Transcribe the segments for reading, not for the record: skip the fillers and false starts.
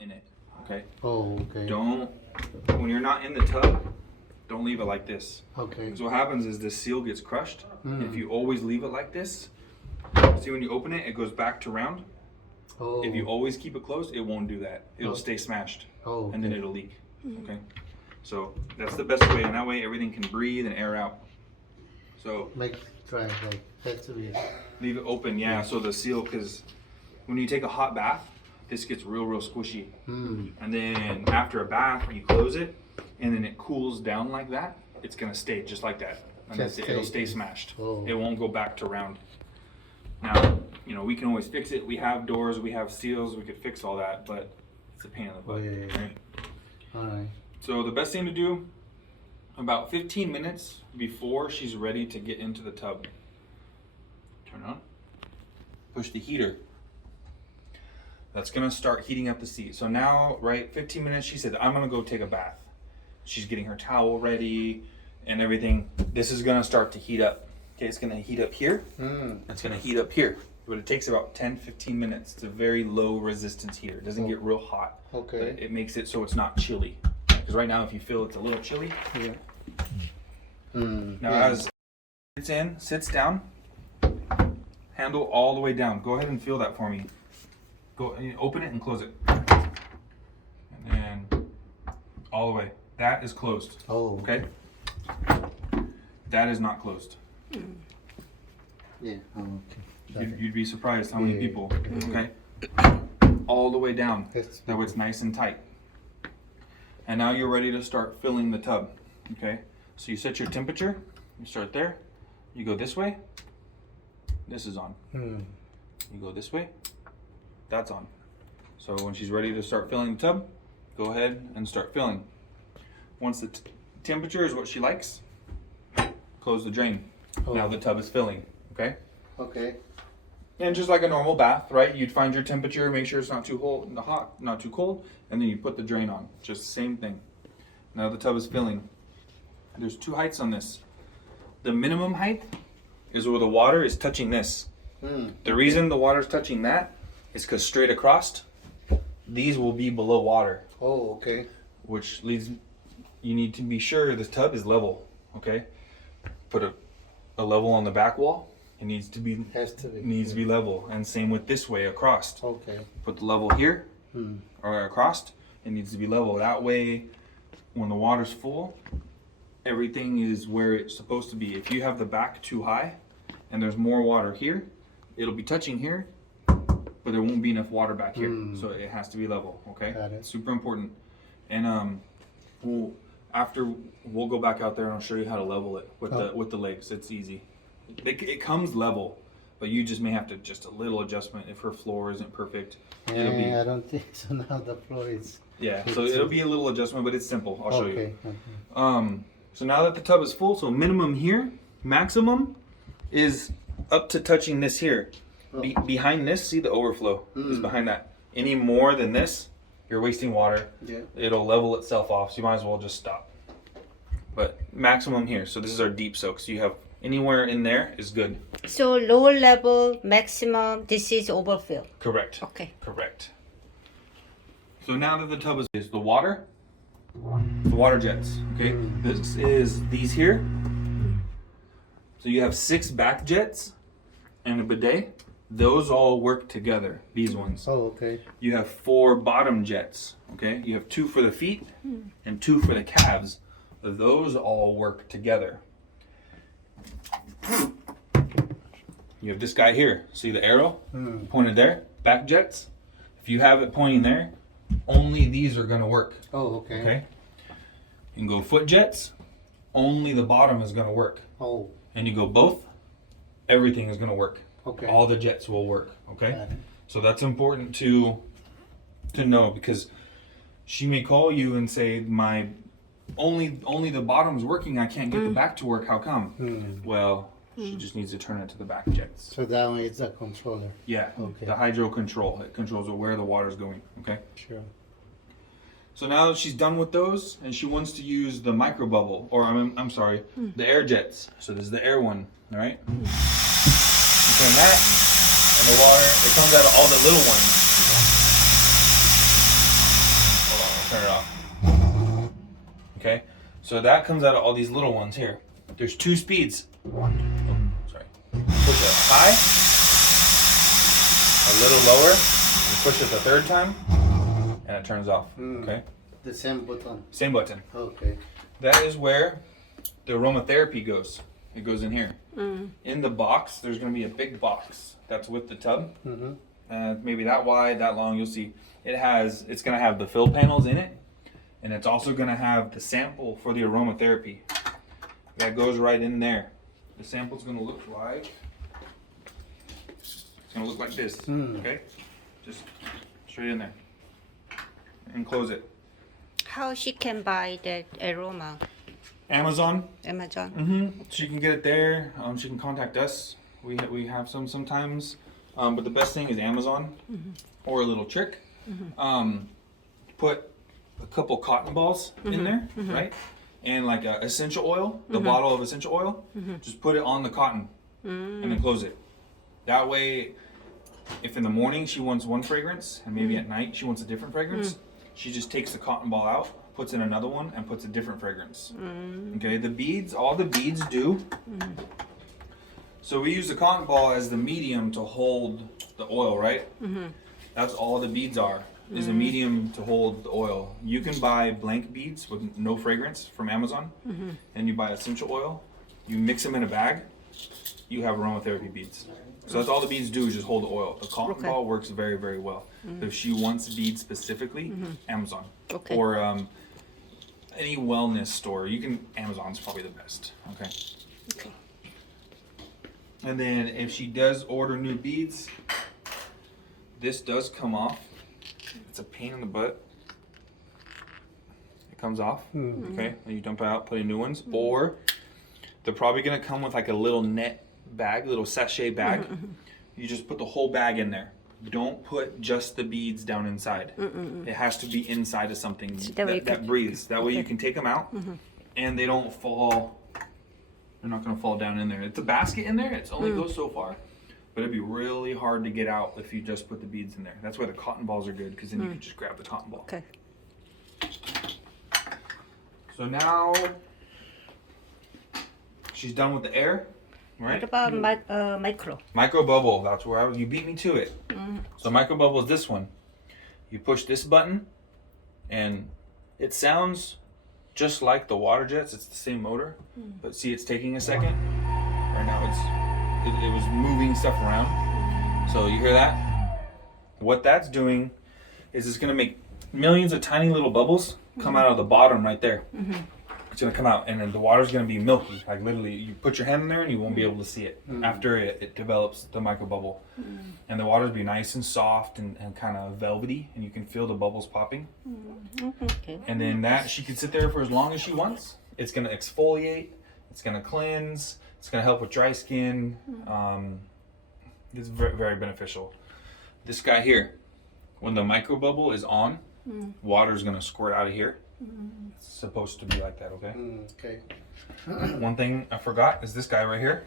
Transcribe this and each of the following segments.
in it, okay? Oh, okay. When you're not in the tub, don't leave it like this. Okay. Because what happens is this seal gets crushed. If you always leave it like this, see when you open it, it goes back to round. Oh. If you always keep it closed, it won't do that. It'll stay smashed. Oh, okay. And then it'll leak, okay? So that's the best way, and that way everything can breathe and air out. So Try like has to be. leave it open, yeah, so the seal, because when you take a hot bath, this gets real squishy. And then after a bath, you close it, and then it cools down like that, it's gonna stay just like that. And that's it. It'll stay smashed. Oh. It won't go back to round. Now, you know, we can always fix it. We have doors, we have seals, we could fix all that, but it's a pain in the butt, right? Alright. So the best thing to do, about 15 minutes before she's ready to get into the tub, turn on, push the heater. That's gonna start heating up the seat. So now, right, 15 minutes, she said, I'm gonna go take a bath. She's getting her towel ready and everything. This is gonna start to heat up. Okay, it's gonna heat up here. It's gonna heat up here. But it takes about 10-15 minutes. It's a very low resistance heater. It doesn't get real hot. Okay. But it makes it so it's not chilly. Because right now, if you feel it's a little chilly. Yeah. Now as it sits down, handle all the way down. Go ahead and feel that for me. Go and open it and close it. And then all the way. That is closed. Oh. Okay? That is not closed. Yeah. Oh, okay. You'd be surprised how many people. Okay? All the way down. That way it's nice and tight. And now you're ready to start filling the tub. Okay? So you set your temperature. You start there. You go this way. This is on. You go this way. That's on. So when she's ready to start filling the tub, go ahead and start filling. Once the temperature is what she likes, close the drain. Now the tub is filling. Okay? Okay. And just like a normal bath, right? You'd find your temperature, make sure it's not too hot, not too cold, and then you put the drain on. Just the same thing. Now the tub is filling. There's two heights on this. The minimum height is where the water is touching this. The reason the water is touching that is because straight across, these will be below water. Oh, okay. Which leads, you need to be sure this tub is level, okay? Put a level on the back wall. It needs to be level, and same with this way across. Okay. Put the level here or across. It needs to be level. That way, when the water's full, everything is where it's supposed to be. If you have the back too high and there's more water here, it'll be touching here, but there won't be enough water back here. So it has to be level. Okay. Got it. Super important. And we'll go back out there and I'll show you how to level it with the legs. It's easy. It comes level, but you just may have to just a little adjustment if her floor isn't perfect. I don't think so. Now the floor is. Yeah, so it'll be a little adjustment, but it's simple. I'll show you. Okay. So now that the tub is full, so minimum here, maximum is up to touching this here. Behind this, see the overflow is behind that. Any more than this, you're wasting water. Yeah. It'll level itself off, so you might as well just stop. But maximum here, so this is our deep soak. So you have anywhere in there is good. So lower level, maximum, this is overfill. Correct. Okay. Correct. So now that the tub is the water jets, okay? This is these here. So you have 6 back jets and a bidet. Those all work together, these ones. Oh, okay. You have 4 bottom jets, okay? You have 2 for the feet and 2 for the calves. Those all work together. You have this guy here. See the arrow pointed there? Back jets. If you have it pointing there, only these are going to work. Oh, okay. Okay? You can go foot jets. Only the bottom is going to work. Oh. And you go both, everything is going to work. Okay. All the jets will work. Okay? Got it. So that's important to know, because she may call you and say, my only the bottom's working, I can't get the back to work, how come? Well, she just needs to turn it to the back jets. So that one is the controller. Yeah, Okay. the hydro control. It controls where the water's going, okay? Sure. So now that she's done with those, and she wants to use the micro bubble, or I'm sorry, the air jets. So this is the air one, all right? You turn that, and the water, it comes out of all the little ones. turn it off. Okay, so that comes out of all these little ones here. There's 2 speeds. Sorry. Push it high, a little lower, and push it the 3rd time, and it turns off. Okay, The same button. same button. Okay. That is where the aromatherapy goes. It goes in here. In the box, there's going to be a big box that's with the tub. Maybe that wide, that long. You'll see. It's going to have the fill panels in it, and it's also going to have the sample for the aromatherapy. That goes right in there. The sample's going to look like. It's going to look like this. Okay, just straight in there, and close it. How she can buy the aroma? Amazon. Amazon. She can get it there. She can contact us. We have some sometimes, but the best thing is Amazon, or a little trick. Put a couple cotton balls in there, right? And like essential oil, the bottle of essential oil. Just put it on the cotton, and then close it. That way, if in the morning she wants one fragrance, and maybe at night she wants a different fragrance, she just takes the cotton ball out, puts in another one, and puts a different fragrance. Okay, the beads, all the beads do. So we use the cotton ball as the medium to hold the oil, right? That's all the beads are, is a medium to hold the oil. You can buy blank beads with no fragrance from Amazon, and you buy essential oil, you mix them in a bag, you have aromatherapy beads. So that's all the beads do, is just hold the oil. The cotton ball works very, very well. But if she wants beads specifically, Amazon. Okay. Or any wellness store. Amazon's probably the best. Okay. Okay. And then if she does order new beads, this does come off. It's a pain in the butt. It comes off. Okay. And you dump it out, put in new ones. Or they're probably gonna come with like a little net bag, little sachet bag. You just put the whole bag in there. Don't put just the beads down inside. It has to be inside of something that breathes. That way you can take them out and they don't fall. They're not going to fall down in there. It's a basket in there. It only goes so far. But it'd be really hard to get out if you just put the beads in there. That's why the cotton balls are good, because then you can just grab the cotton ball. Okay. So now she's done with the air, right? What about micro? Micro bubble, that's where you beat me to it. So micro bubble is this one. You push this button and it sounds just like the water jets. It's the same motor, but see, it's taking a second. Right now it was moving stuff around. So you hear that? What that's doing is it's gonna make millions of tiny little bubbles come out of the bottom right there. It's gonna come out, and then the water's gonna be milky. Like literally, you put your hand in there and you won't be able to see it after it develops the micro bubble. And the water's be nice and soft and kind of velvety, and you can feel the bubbles popping. Okay. And then that she can sit there for as long as she wants. It's gonna exfoliate. It's gonna cleanse. It's gonna help with dry skin. It's very, very beneficial. This guy here, when the micro bubble is on, water's gonna squirt out of here. It's supposed to be like that, okay? Okay. One thing I forgot is this guy right here.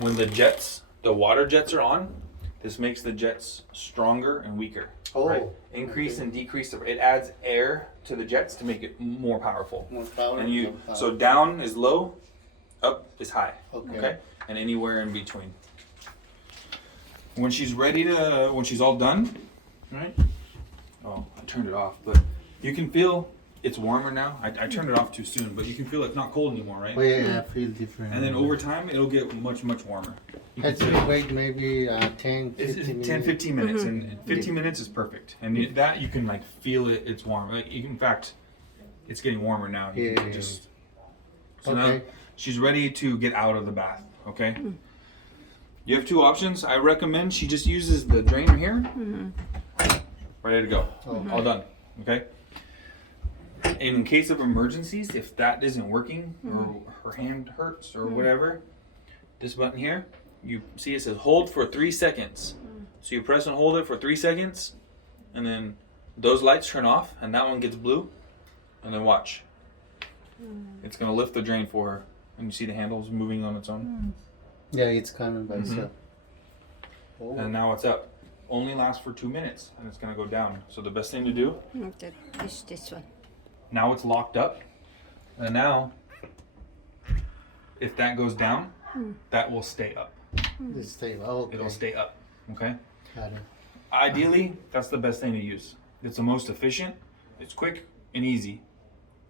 When the water jets are on, this makes the jets stronger and weaker. Oh, right? Increase and decrease. It adds air to the jets to make it more powerful. More power. And so down is low, up is high. Okay. And anywhere in between. When she's when she's all done, right? Oh, I turned it off, but you can feel it's warmer now. I turned it off too soon, but you can feel it's not cold anymore, right? Oh, yeah, I feel different. And then over time, it'll get much, much warmer. You can Has to feel- wait maybe 10, It's 15 10, minutes. 15 minutes, and 15 minutes is perfect. And that you can like feel it. It's warm. Like, in fact, it's getting warmer now. You can Yeah. just. So now Okay. she's ready to get out of the bath. Okay. You have 2 options. I recommend she just uses the drainer here. Ready to go. All done. Okay. In case of emergencies, if that isn't working or her hand hurts or whatever, this button here, you see it says hold for 3 seconds. So you press and hold it for 3 seconds, and then those lights turn off, and that one gets blue, and then watch. It's gonna lift the drain for her, and you see the handles moving on its own. Yeah, it's coming by itself. Oh. And now it's up. only lasts for 2 minutes and it's gonna go down. So the best thing to do, This one. now it's locked up, and now if that goes down, that will stay up. This stay. Okay. It'll stay up, okay? Got it. Ideally, that's the best thing to use. It's the most efficient, it's quick and easy.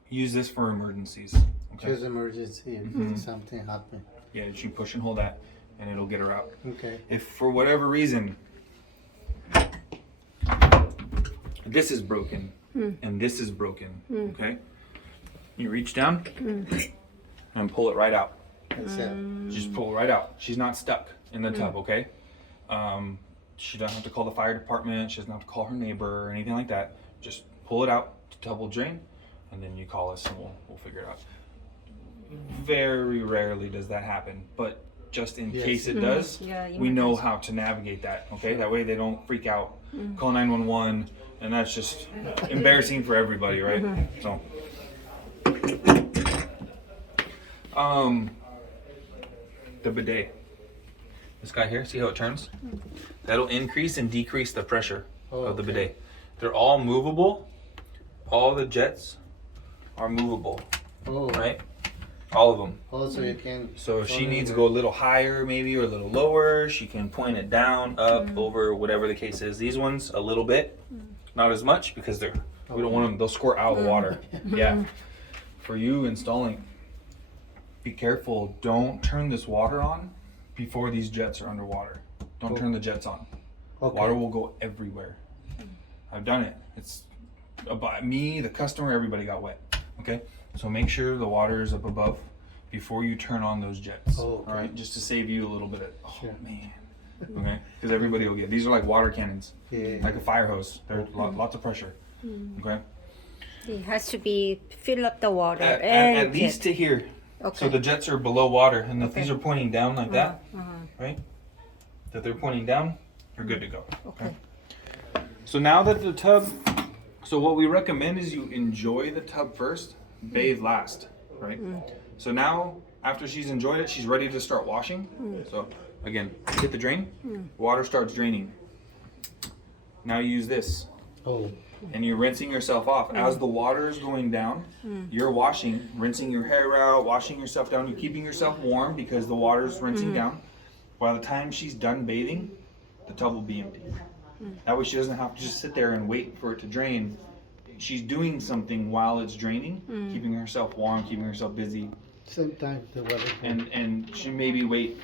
Use this for emergencies, okay? Just emergency if something happen. Yeah, you push and hold that and it'll get her out. Okay. If for whatever reason this is broken and this is broken, okay? You reach down and pull it right out. That's it. Just pull it right out. She's not stuck in the tub, okay? She doesn't have to call the fire department. She doesn't have to call her neighbor or anything like that. Just pull it out, the tub will drain, and then you call us and we'll figure it out. Very rarely does that happen, but just in Yes. case it does, Yeah, we know how to navigate that, okay? That way they don't freak out, call 911, and that's just embarrassing for everybody, right? So, the bidet. This guy here, see how it turns? That'll increase and decrease the pressure of the okay. bidet. They're all movable. All the jets are movable, Oh. right? All of them. Also, you can. So if she follow needs to it. go a little higher maybe or a little lower, she can point it down, up, over, whatever the case is. These ones a little bit, not as much because we don't want them, they'll squirt out of the water. Yeah. For you installing, be careful, don't turn this water on before these jets are underwater. Don't turn the jets on. Okay. Water will go everywhere. I've done it. It's about me, the customer, everybody got wet. Okay? So make sure the water is up above before you turn on those jets. Oh, okay. All right? Just to save you a little bit of, oh Sure. man. Okay? Because everybody will get, these are like water cannons, Yeah. like a fire hose. There's lots of pressure. Okay? It has to be fill up the water At least to here. Okay. So the jets are below water, and if Okay. these are pointing down like that, Uh-huh. right? That they're pointing down, you're good to go. Okay. So now that the tub, so what we recommend is you enjoy the tub first, bathe last, right? So now, after she's enjoyed it, she's ready to start washing. So again, hit the drain, water starts draining. Now you use this, Oh. and you're rinsing yourself off. As the water is going down, you're washing, rinsing your hair out, washing yourself down. You're keeping yourself warm because the water's rinsing down. By the time she's done bathing, the tub will be empty. That way she doesn't have to just sit there and wait for it to drain. She's doing something while it's draining, keeping herself warm, keeping herself busy, Sometimes the water. and she maybe wait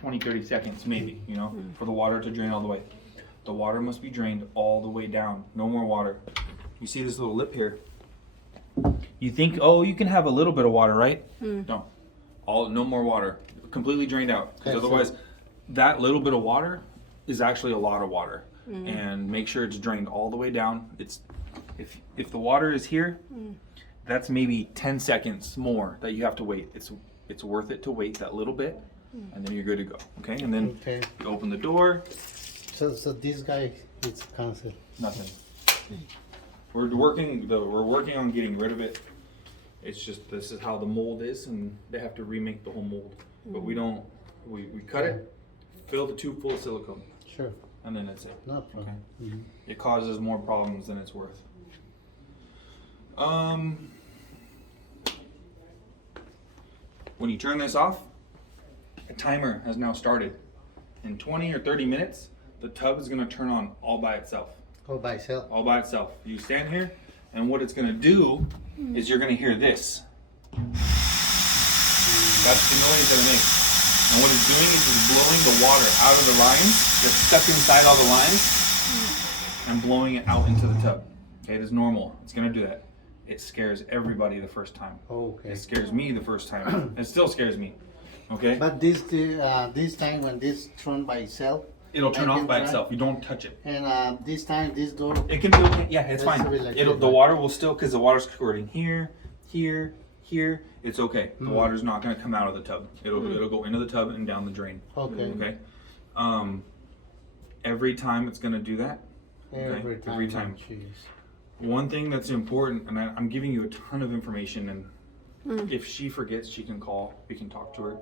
20, 30 seconds maybe, for the water to drain all the way. The water must be drained all the way down. No more water. You see this little lip here? You think, oh, you can have a little bit of water, right? No. No more water. Completely drained out. Because Okay, so- otherwise, that little bit of water is actually a lot of water. And make sure it's drained all the way down. If the water is here, that's maybe 10 seconds more that you have to wait. It's worth it to wait that little bit, and then you're good to go. Okay, and then Okay. you open the door. So this guy is cancer. Nothing. We're working on getting rid of it. It's just this is how the mold is, and they have to remake the whole mold. But we don't. We cut it, fill the tube full of silicone, Sure. and then that's it. No problem. Mhm. It causes more problems than it's worth. When you turn this off, a timer has now started. In 20 or 30 minutes, the tub is going to turn on all by itself. Go by itself. All by itself. You stand here, and what it's going to do is you're going to hear this. That's the noise that it makes. And what it's doing is it's blowing the water out of the lines that's stuck inside all the lines and blowing it out into the tub. Okay, it is normal. It's going to do that. It scares everybody the first time. Okay. It scares me the first time. It still scares me. Okay? But this time when this turn by itself, It'll turn I off can by try. itself. You don't touch it. and this time this door. It can be okay. Yeah, it's That's fine. really like The that. water will still, because the water's squirting here, here, here. It's okay. The water's not going to come out of the tub. It'll go into the tub and down the drain. Okay. Okay. Every time it's going to do that. Every Okay, time. every time. Jeez. One thing that's important, and I'm giving you a ton of information, and if she forgets, she can call. We can talk to her.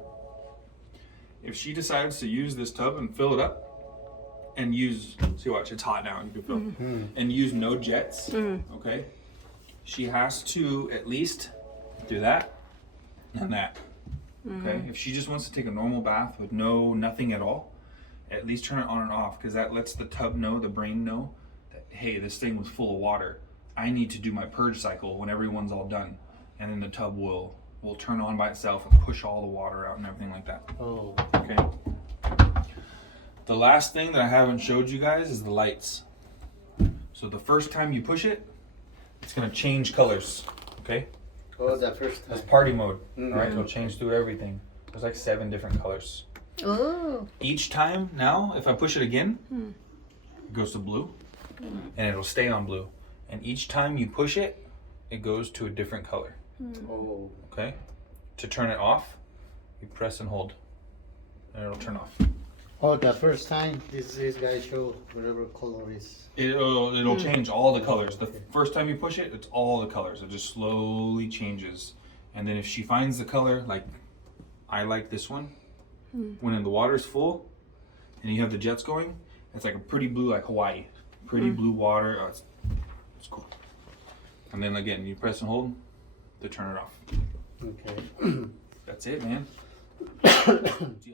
If she decides to use this tub and fill it up, and use, see watch, it's hot now, you can feel, and use no jets, okay? She has to at least do that and that, okay? If she just wants to take a normal bath with nothing at all, at least turn it on and off, because that lets the tub know, the brain know, that, hey, this thing was full of water. I need to do my purge cycle when everyone's all done. And then the tub will turn on by itself and push all the water out and everything like that. Oh. Okay. The last thing that I haven't showed you guys is the lights. So the first time you push it, it's gonna change colors. Okay? Oh, the first time. That's party mode. Alright, it'll change through everything. There's like 7 different colors. Oh. Each time now, if I push it again, it goes to blue. And it'll stay on blue. And each time you push it, it goes to a different color. Oh. Okay? To turn it off, you press and hold. And it'll turn off. Oh, the first time this guy show whatever color is. It'll change all the colors. The first time you push it, it's all the colors. It just slowly changes. And then if she finds the color, like I like this one, when the water's full and you have the jets going, it's like a pretty blue, like Hawaii. Pretty blue water. Oh, it's cool. And then again, you press and hold to turn it off. Okay. That's it, man.